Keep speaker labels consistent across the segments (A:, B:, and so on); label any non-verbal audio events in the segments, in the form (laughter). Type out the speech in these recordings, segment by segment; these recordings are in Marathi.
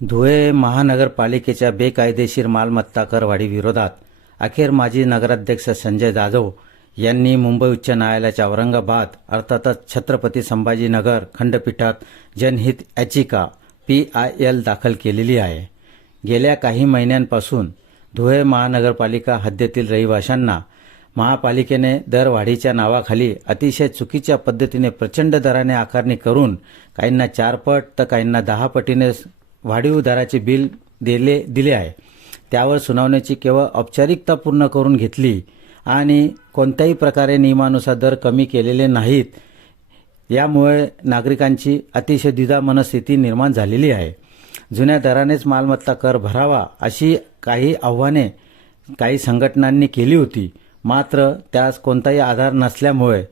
A: धुळे महानगरपालिकेच्या बेकायदेशीर मालमत्ता करवाढी विरोधात अखेर माजी नगराध्यक्ष संजय जाधव यांनी मुंबई उच्च न्यायालयाच्या औरंगाबाद अर्थातच छत्रपती संभाजीनगर खंडपीठात जनहित याचिका पी आय एल दाखल केलेली आहे. गेल्या काही महिन्यांपासून धुळे महानगरपालिका हद्दीतील रहिवाशांना महापालिकेने दरवाढीच्या नावाखाली अतिशय चुकीच्या पद्धतीने प्रचंड दराने आकारणी करून काहींना चारपट तर काहींना दहा पटीने वाढीव दराचे बिल दिले दिले आहे. त्यावर सुनावण्याची केवळ औपचारिकता पूर्ण करून घेतली आणि कोणत्याही प्रकारे नियमानुसार दर कमी केलेले नाहीत यामुळे नागरिकांची अतिशय द्विधा मनस्थिती निर्माण झालेली आहे. जुन्या दरानेच मालमत्ता कर भरावा अशी काही आव्हाने काही संघटनांनी केली होती. मात्र त्यास कोणताही आधार नसल्यामुळे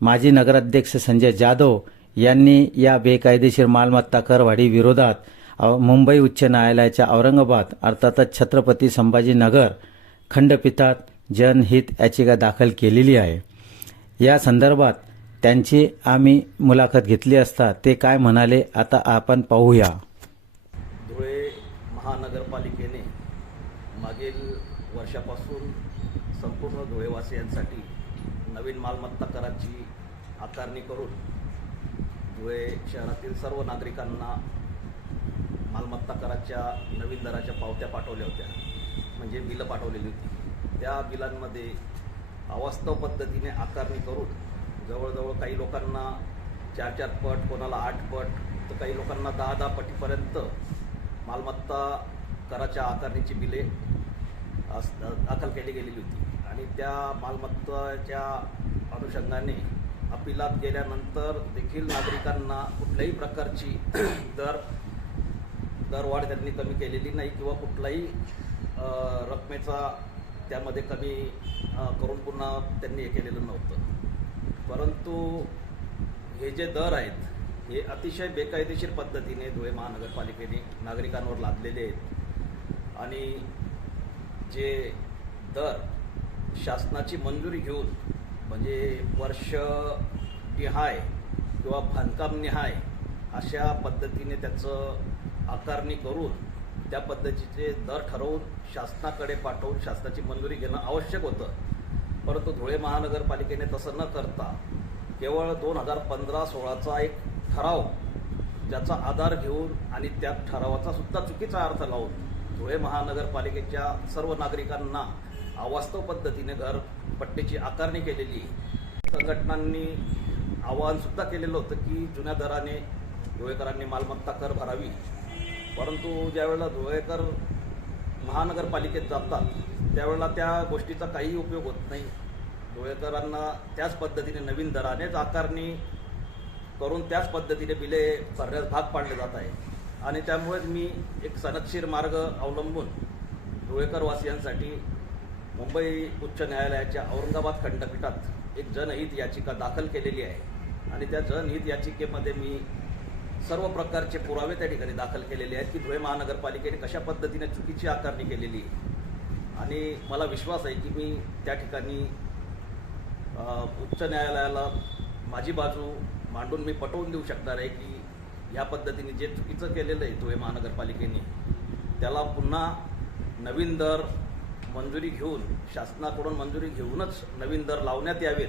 A: माजी नगराध्यक्ष संजय जाधव यांनी या बेकायदेशीर मालमत्ता करवाढी विरोधात मुंबई उच्च न्यायालयाच्या औरंगाबाद अर्थातच छत्रपती संभाजीनगर खंडपीठात जनहित याचिका दाखल केलेली आहे. या संदर्भात त्यांची आम्ही मुलाखत घेतली असता ते काय म्हणाले आता आपण पाहूया.
B: धुळे महानगरपालिकेने मागील वर्षापासून संपूर्ण धुळेवासियांसाठी नवीन मालमत्ता कराची आकारणी करून धुळे शहरातील सर्व नागरिकांना मालमत्ता कराच्या नवीन दराच्या पावत्या पाठवल्या होत्या. म्हणजे बिलं पाठवलेली होती. त्या बिलांमध्ये अवास्तव पद्धतीने आकारणी करून जवळजवळ काही लोकांना चार चार पट कोणाला आठ पट तर काही लोकांना दहा दहा पटीपर्यंत मालमत्ता कराच्या आकारणीची बिले अस- दाखल केली गेलेली होती. आणि त्या मालमत्ताच्या अनुषंगाने अपिलात गेल्यानंतर देखील नागरिकांना कुठल्याही प्रकारची (clears throat) दर दरवाढ त्यांनी कमी केलेली नाही किंवा कुठलाही रकमेचा त्यामध्ये कमी करून पुन्हा त्यांनी हे केलेलं नव्हतं. परंतु हे जे दर आहेत हे अतिशय बेकायदेशीर पद्धतीने धुळे महानगरपालिकेने नागरिकांवर लादलेले आहेत. आणि जे दर शासनाची मंजुरी घेऊन म्हणजे वर्ष निहाय किंवा बांधकाम निहाय अशा पद्धतीने त्याचं आकारणी करून त्या पद्धतीचे दर ठरवून शासनाकडे पाठवून शासनाची मंजुरी घेणं आवश्यक होतं. परंतु धुळे महानगरपालिकेने तसं न करता केवळ दोन हजार पंधरा सोळाचा एक ठराव ज्याचा आधार घेऊन आणि त्या ठरावाचा सुद्धा चुकीचा अर्थ लावून धुळे महानगरपालिकेच्या सर्व नागरिकांना अवास्तव पद्धतीने घर पट्टीची आकारणी केलेली. संघटनांनी आवाहनसुद्धा केलेलं होतं की जुन्या दराने धुळेकरांनी मालमत्ता कर भरावी. परंतु ज्यावेळेला धुळेकर महानगरपालिकेत जातात त्यावेळेला त्या गोष्टीचा काही उपयोग होत नाही. धुळेकरांना त्याच पद्धतीने नवीन दरानेच आकारणी करून त्याच पद्धतीने बिले भरण्यास भाग पाडले जात आहे. आणि त्यामुळेच मी एक सनदशीर मार्ग अवलंबून धुळेकर वासियांसाठी मुंबई उच्च न्यायालयाच्या औरंगाबाद खंडपीठात एक जनहित याचिका दाखल केलेली आहे. आणि त्या जनहित याचिकेमध्ये मी सर्व प्रकारचे पुरावे त्या ठिकाणी दाखल केलेले आहेत की धुळे महानगरपालिकेने कशा पद्धतीने चुकीची आकारणी केलेली आणि मला विश्वास आहे की मी त्या ठिकाणी उच्च न्यायालयाला माझी बाजू मांडून मी पटवून देऊ शकणार आहे की ह्या पद्धतीने जे चुकीचं केलेलं आहे धुळे महानगरपालिकेने त्याला पुन्हा नवीन दर मंजुरी घेऊन शासनाकडून मंजुरी घेऊनच नवीन दर लावण्यात यावेत.